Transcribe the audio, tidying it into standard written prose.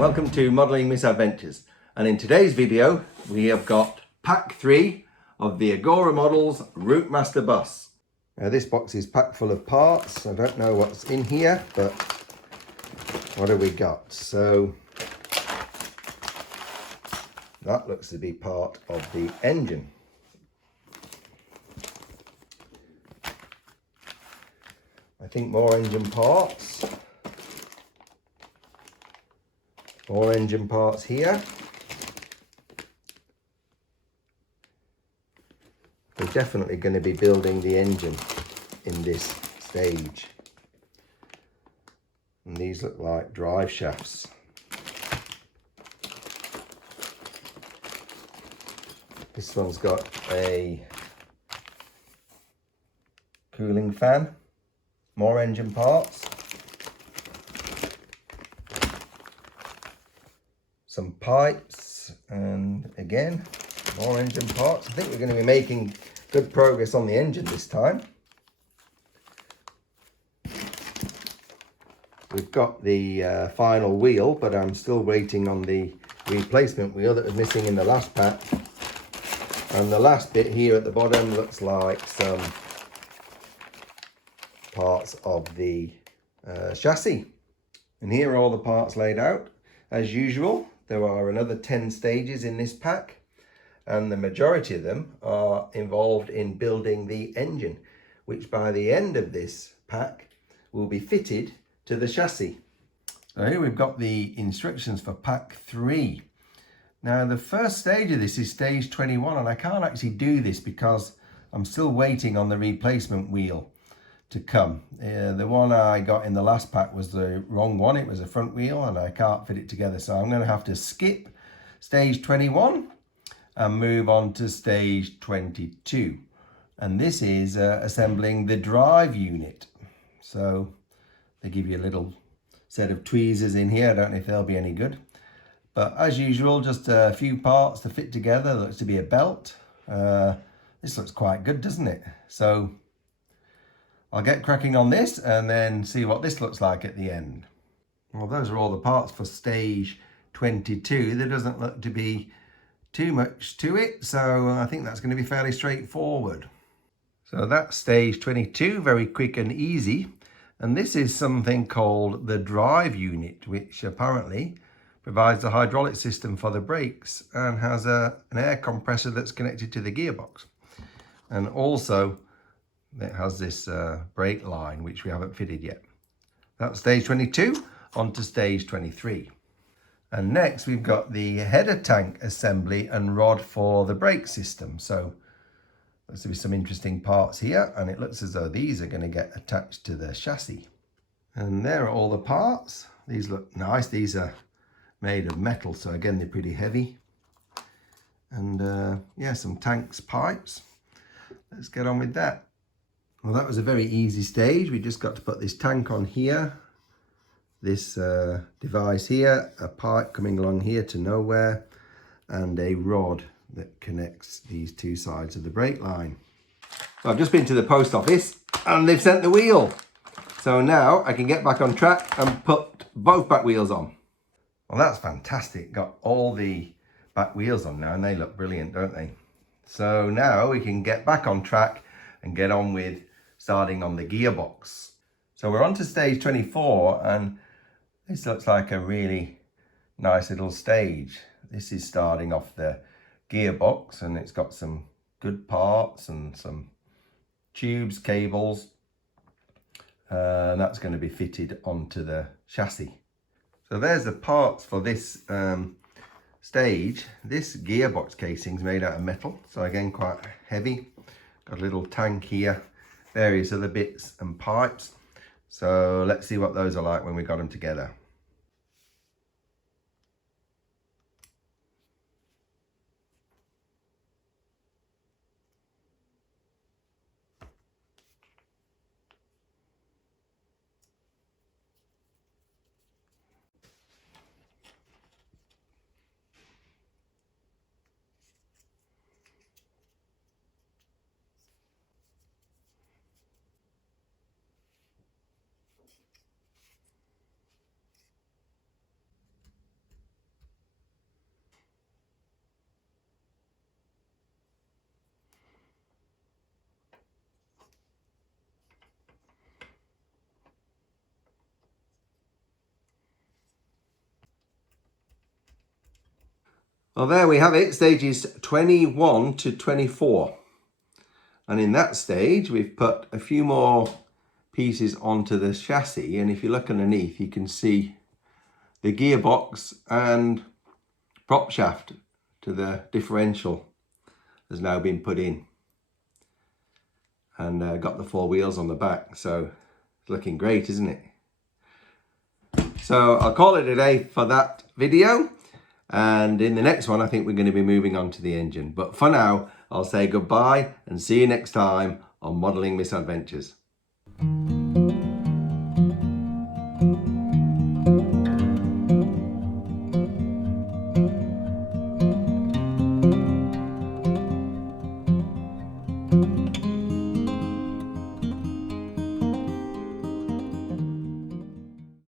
welcome to Modelling Misadventures, and in today's video we have got pack 3 of the Agora Models Routemaster bus. Now this box is packed full of parts. I don't know what's in here, but what have we got? So that looks to be part of the engine. I think more engine parts. More engine parts here. We're definitely going to be building the engine in this stage. And these look like drive shafts. This one's got a cooling fan. More engine parts. Some pipes, and again more engine parts. I think we're going to be making good progress on the engine this time. We've got the final wheel, but I'm still waiting on the replacement wheel that was missing in the last pack. And the last bit here at the bottom looks like some parts of the chassis. And here are all the parts laid out. As usual, there are another 10 stages in this pack, and the majority of them are involved in building the engine, which by the end of this pack will be fitted to the chassis. So here we've got the instructions for pack 3. Now the first stage of this is stage 21, and I can't actually do this because I'm still waiting on the replacement wheel to come. The one I got in the last pack was the wrong one. It was a front wheel and I can't fit it together, so I'm going to have to skip stage 21 and move on to stage 22, and this is assembling the drive unit. So they give you a little set of tweezers in here. I don't know if they'll be any good, but as usual, just a few parts to fit together. Looks to be a belt. This looks quite good, doesn't it? So I'll get cracking on this and then see what this looks like at the end. Well, those are all the parts for stage 22. There doesn't look to be too much to it, so I think that's going to be fairly straightforward. So that's stage 22, very quick and easy. And this is something called the drive unit, which apparently provides the hydraulic system for the brakes and has an air compressor that's connected to the gearbox. And also it has this brake line, which we haven't fitted yet. That's stage 22, on to stage 23. And next we've got the header tank assembly and rod for the brake system. So there's to be some interesting parts here, and it looks as though these are going to get attached to the chassis. And there are all the parts. These look nice. These are made of metal, so again they're pretty heavy. And yeah, some tanks, pipes. Let's get on with that. Well, that was a very easy stage. We just got to put this tank on here, this device here, a pipe coming along here to nowhere, and a rod that connects these two sides of the brake line. So I've just been to the post office and they've sent the wheel. So now I can get back on track and put both back wheels on. Well, that's fantastic. Got all the back wheels on now and they look brilliant, don't they? So now we can get back on track and get on with starting on the gearbox. So we're on to stage 24, and this looks like a really nice little stage. This is starting off the gearbox, and it's got some good parts and some tubes, cables, and that's going to be fitted onto the chassis. So there's the parts for this stage. This gearbox casing is made out of metal, so again quite heavy. Got a little tank here, various other bits and pipes. So let's see what those are like when we got them together. Well, there we have it, stages 21 to 24. And in that stage, we've put a few more pieces onto the chassis. And if you look underneath, you can see the gearbox and prop shaft to the differential has now been put in. And got the 4 wheels on the back. So it's looking great, isn't it? So I'll call it a day for that video. And in the next one, I think we're going to be moving on to the engine. But for now, I'll say goodbye and see you next time on Modelling Misadventures.